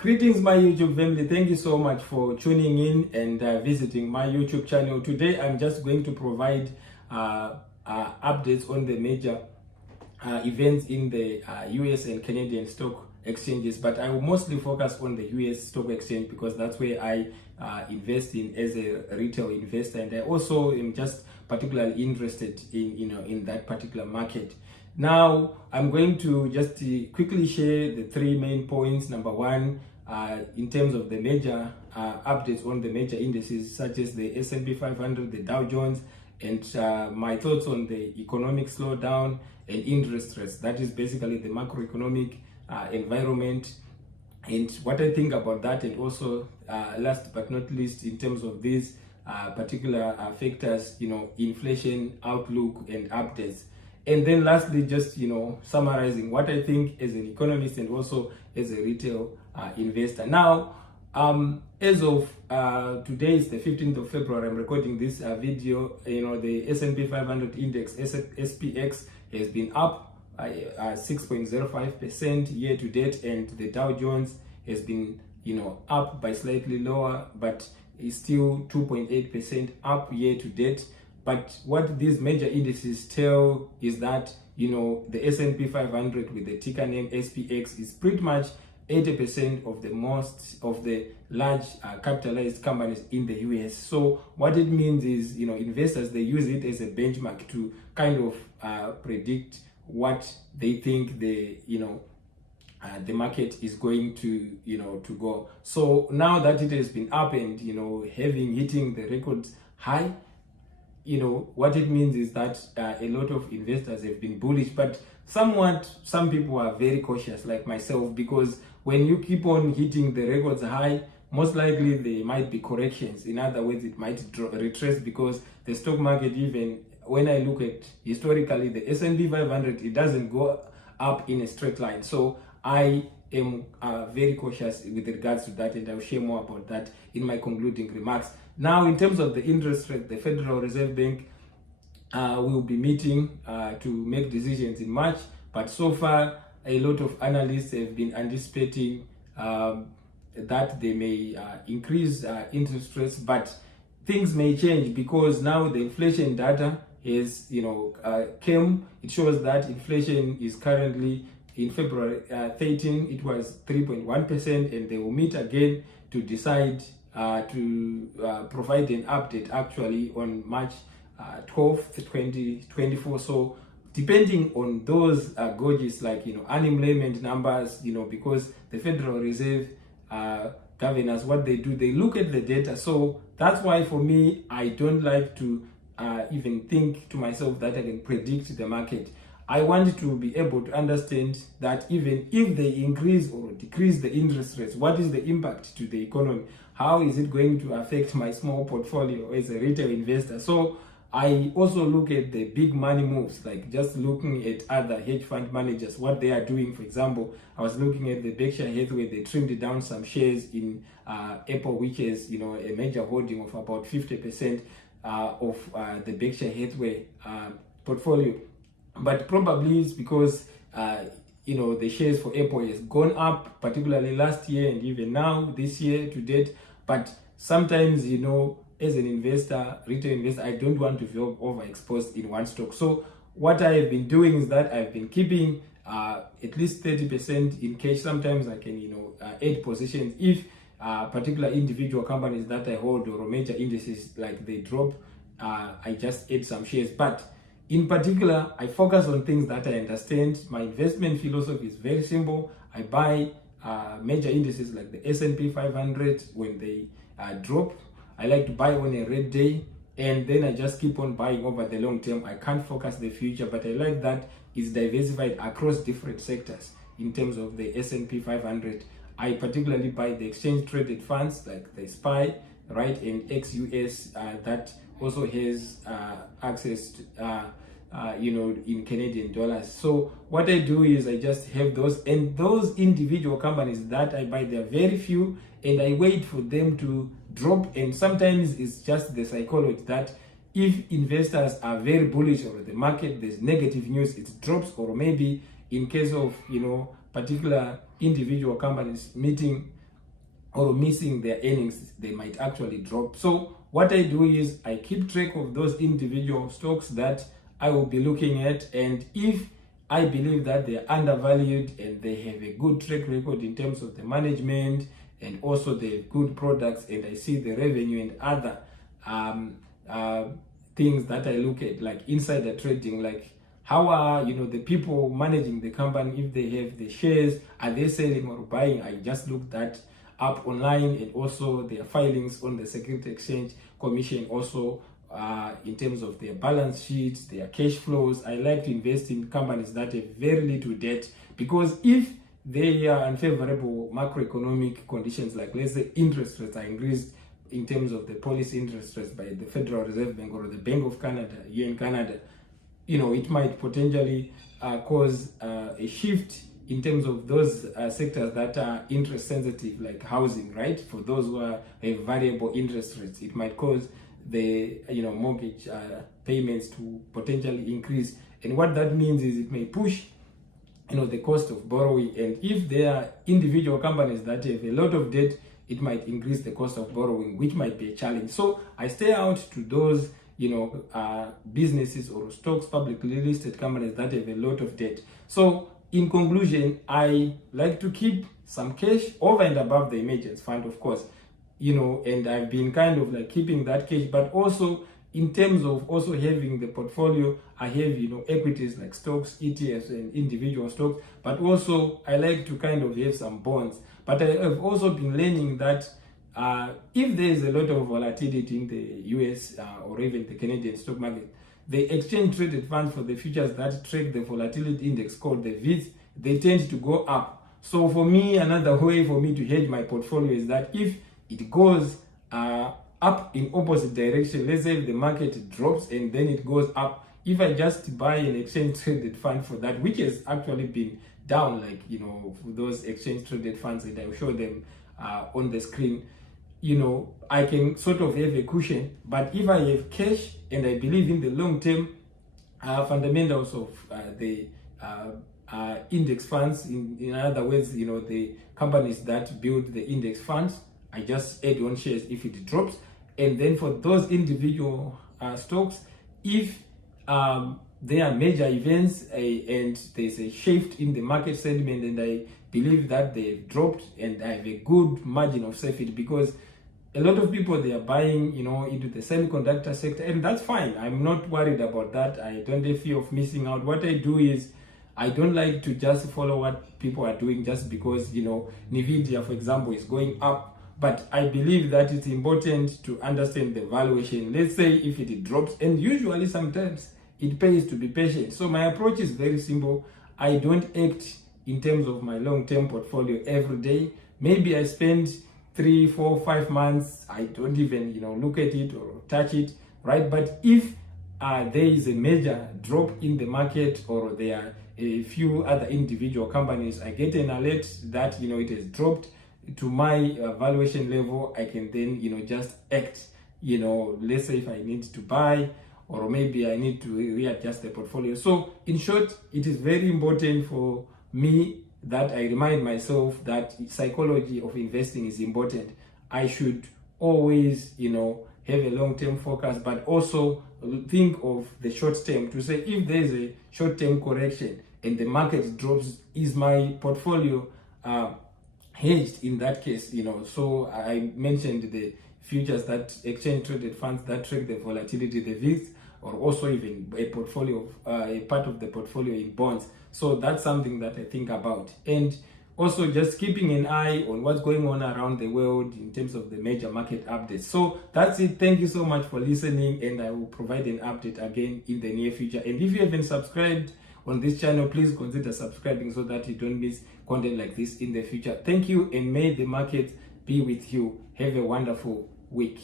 Greetings, my YouTube family. Thank you so much for tuning in and visiting my YouTube channel. Today, I'm just going to provide updates on the major events in the US and Canadian stock exchanges, but I will mostly focus on the US stock exchange because that's where I invest in as a retail investor, and I also am just particularly interested in that particular market. Now, I'm going to just quickly share the three main points. Number one, in terms of the major updates on the major indices such as the S&P 500, the Dow Jones, and my thoughts on the economic slowdown and interest rates. That is basically the macroeconomic environment and what I think about that, and also last but not least, in terms of these particular factors, inflation outlook and updates. And then lastly, just summarizing what I think as an economist and also as a retail investor. Now, as of today is the 15th of February, I'm recording this video. The S&P 500 index, SPX, has been up 6.05% year to date, and the Dow Jones has been up by slightly lower, but is still 2.8% up year to date. But what these major indices tell is that the S&P 500 with the ticker name SPX is pretty much 80% of the large capitalized companies in the US. So what it means is, investors, they use it as a benchmark to kind of predict what they think the the market is going to to go. So now that it has been up and hitting the record high, what it means is that a lot of investors have been bullish, but some people are very cautious, like myself, because when you keep on hitting the records high, most likely there might be corrections. In other words, it might retrace, because the stock market, even when I look at historically, the S&P 500, it doesn't go up in a straight line. So I am very cautious with regards to that, and I'll share more about that in my concluding remarks. Now, in terms of the interest rate, the Federal Reserve Bank will be meeting to make decisions in March, but so far a lot of analysts have been anticipating that they may increase interest rates, but things may change because now the inflation data is came. It shows that inflation is currently in February 13, it was 3.1%, and they will meet again to decide to provide an update actually on March 12th, 2024. So depending on those gauges, like unemployment numbers, because the Federal Reserve governors, what they do, they look at the data. So that's why for me, I don't like to even think to myself that I can predict the market. I want to be able to understand that even if they increase or decrease the interest rates, what is the impact to the economy? How is it going to affect my small portfolio as a retail investor? So I also look at the big money moves, like just looking at other hedge fund managers, what they are doing. For example, I was looking at the Berkshire Hathaway. They trimmed down some shares in Apple, which is a major holding of about 50% of the Berkshire Hathaway portfolio. But probably it's because the shares for Apple has gone up, particularly last year and even now this year to date. But sometimes as an investor, retail investor, I don't want to feel overexposed in one stock. So what I have been doing is that I've been keeping at least 30% in cash. Sometimes I can add positions if particular individual companies that I hold or major indices, like they drop, I just add some shares. But in particular, I focus on things that I understand. My investment philosophy is very simple. I buy major indices like the S&P 500 when they drop. I like to buy on a red day, and then I just keep on buying over the long term. I can't focus the future, but I like that it's diversified across different sectors. In terms of the S&P 500, I particularly buy the exchange traded funds like the SPY, right, and XUS that also has access to in Canadian dollars. So what I do is I just have those, and those individual companies that I buy, there are very few, and I wait for them to drop. And sometimes it's just the psychology that if investors are very bullish or the market, there's negative news, it drops. Or maybe in case of particular individual companies meeting or missing their earnings, they might actually drop. So what I do is I keep track of those individual stocks that I will be looking at, and if I believe that they are undervalued and they have a good track record in terms of the management and also the good products, and I see the revenue and other things that I look at, like insider trading, like how are the people managing the company, if they have the shares, are they selling or buying? I just looked that up online, and also their filings on the Security Exchange Commission, also in terms of their balance sheets, their cash flows. I like to invest in companies that have very little debt, because if they are unfavorable macroeconomic conditions, like let's say interest rates are increased in terms of the policy interest rates by the Federal Reserve Bank or the Bank of Canada here in Canada, it might potentially cause a shift in terms of those sectors that are interest sensitive, like housing, right? For those who have variable interest rates, it might cause the mortgage payments to potentially increase. And what that means is it may push the cost of borrowing, and if there are individual companies that have a lot of debt, it might increase the cost of borrowing, which might be a challenge. So I stay out to those businesses or stocks, publicly listed companies that have a lot of debt. So in conclusion, I like to keep some cash over and above the emergency fund, of course, and I've been kind of like keeping that cash, but also in terms of also having the portfolio, I have equities like stocks, ETFs, and individual stocks, but also I like to kind of have some bonds. But I have also been learning that if there is a lot of volatility in the US or even the Canadian stock market, the exchange traded funds for the futures that track the volatility index called the VIX, they tend to go up. So for me, another way for me to hedge my portfolio is that if it goes up in opposite direction, let's say if the market drops and then it goes up, if I just buy an exchange traded fund for that, which has actually been down, like for those exchange traded funds, and I'll show them on the screen, I can sort of have a cushion. But if I have cash and I believe in the long term fundamentals of the index funds, in other words, the companies that build the index funds, I just add on shares if it drops. And then for those individual stocks, if there are major events and there's a shift in the market sentiment, and I believe that they've dropped, and I have a good margin of safety, because a lot of people, they are buying into the semiconductor sector, and that's fine. I'm not worried about that. I don't have fear of missing out. What I do is I don't like to just follow what people are doing just because Nvidia, for example, is going up. But I believe that it's important to understand the valuation. Let's say if it drops, and usually sometimes it pays to be patient. So my approach is very simple. I don't act in terms of my long-term portfolio every day. Maybe I spend 3, 4, 5 months, I don't even look at it or touch it, right? But if there is a major drop in the market, or there are a few other individual companies, I get an alert that it has dropped to my valuation level, I can then just act. Let's say if I need to buy, or maybe I need to readjust the portfolio. So in short, it is very important for me that I remind myself that psychology of investing is important. I should always have a long-term focus, but also think of the short term, to say if there is a short-term correction and the market drops, is my portfolio hedged in that case? So I mentioned the futures, that exchange traded funds that track the volatility, the VIX, or also even a portfolio, a part of the portfolio in bonds. So that's something that I think about. And also just keeping an eye on what's going on around the world in terms of the major market updates. So that's it. Thank you so much for listening, and I will provide an update again in the near future. And if you haven't subscribed on this channel, please consider subscribing so that you don't miss content like this in the future. Thank you, and may the market be with you. Have a wonderful week.